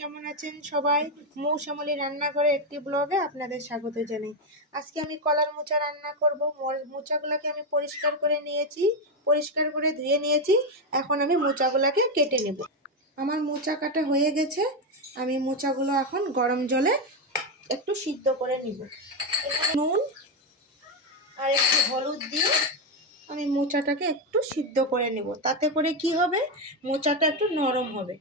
কেমন আছেন সবাই? মৌসামলি রান্নাঘরে একটি ব্লগে আপনাদের স্বাগত জানাই। আজকে আমি কলার মোচা রান্না করব। মোচাগুলোকে আমি পরিষ্কার করে নিয়েছি, পরিষ্কার করে ধুয়ে নিয়েছি। এখন আমি মোচাগুলোকে কেটে নেব। আমার মোচা কাটা হয়ে গেছে। আমি মোচাগুলো এখন গরম জলে একটু সিদ্ধ করে নিব। নুন আর একটু হলুদ দিয়ে আমি মোচাটাকে একটু সিদ্ধ করে নেব। তাতে করে কি হবে, মোচাটা একটু নরম হবে।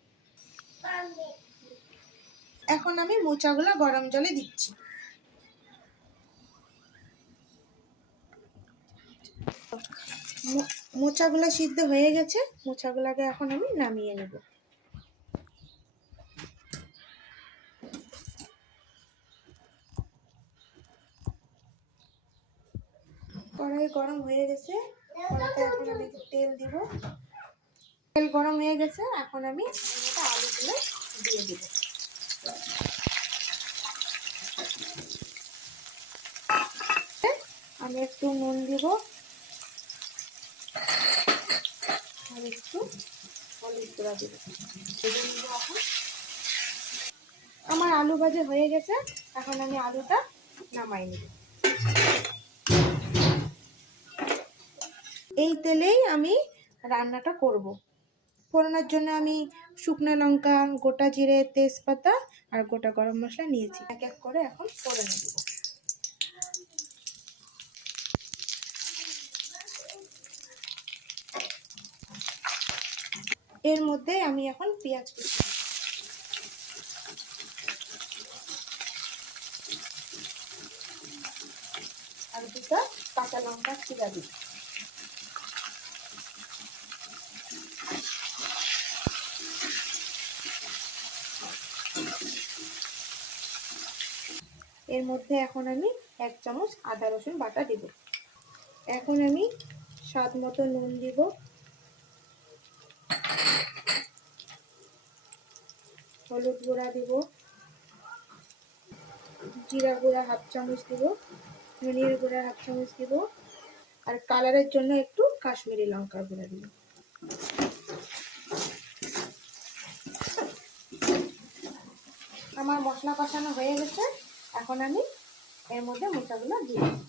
এখন আমি মোচাগুলো গরম জলে দিচ্ছি। মোচাগুলো সিদ্ধ হয়ে গেছে, মোচাগুলোকে এখন আমি নামিয়ে নেব। কড়াই গরম হয়ে গেছে, কড়াইতে এখন আমি তেল দিব। তেল গরম হয়ে গেছে, এখন আমি আলুগুলো দিয়ে দিব। আমি একটু নুন দিব আর একটু হলুদ গুঁড়া দিব। আমার আলু ভাজা হয়ে গেছে, এখন আমি আলুটা নামাই নেব। এই তেলেই আমি রান্নাটা করব। ফোড়নের জন্য আমি শুকনো লঙ্কা, গোটা জিরে, তেজপাতা আর গোটা গরম মশলা নিয়েছি। এক এক করে এখন ফোড়নে দেব। এর মধ্যে আমি এখন পেঁয়াজ কুচি আর দুটো কাঁচা লঙ্কা চিরা দিই। এর মধ্যে এখন আমি 1 চামচ আদা রসুন বাটা দিব। এখন আমি স্বাদ মতো নুন দিব, হলুদ গুঁড়া দিব, জিরা গুঁড়া 1/2 চামচ দিব, ধনিয়ার গুঁড়া 1/2 চামচ দিব আর কালারের জন্য একটু কাশ্মীরি লঙ্কার গুঁড়া দিব। আমার মশলা কষানো হয়ে গেছে, এখন আমি এর মধ্যে মোচাগুলো দিয়ে দিই।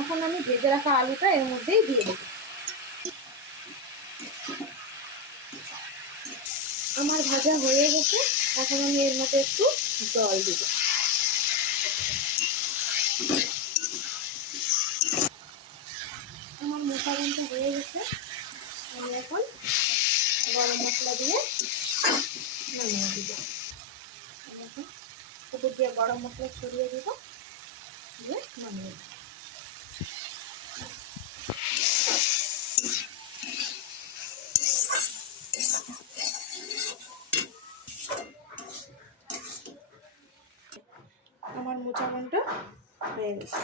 এখন আমি ভেজে রাখা আলুটা এর মধ্যেই দিয়ে দেব। আমার ভাজা হয়ে গেছে, এখন আমি এর মধ্যে একটু জল দিব। আমার মোচা রান্না হয়ে গেছে, আমি এখন গরম মশলা দিয়ে নামিয়ে দিব। এখন উপর দিয়ে গরম মশলা ছড়িয়ে দিব, দিয়ে নামিয়ে দিব। আমার মোচা ঘন্ট হয়ে গেছে।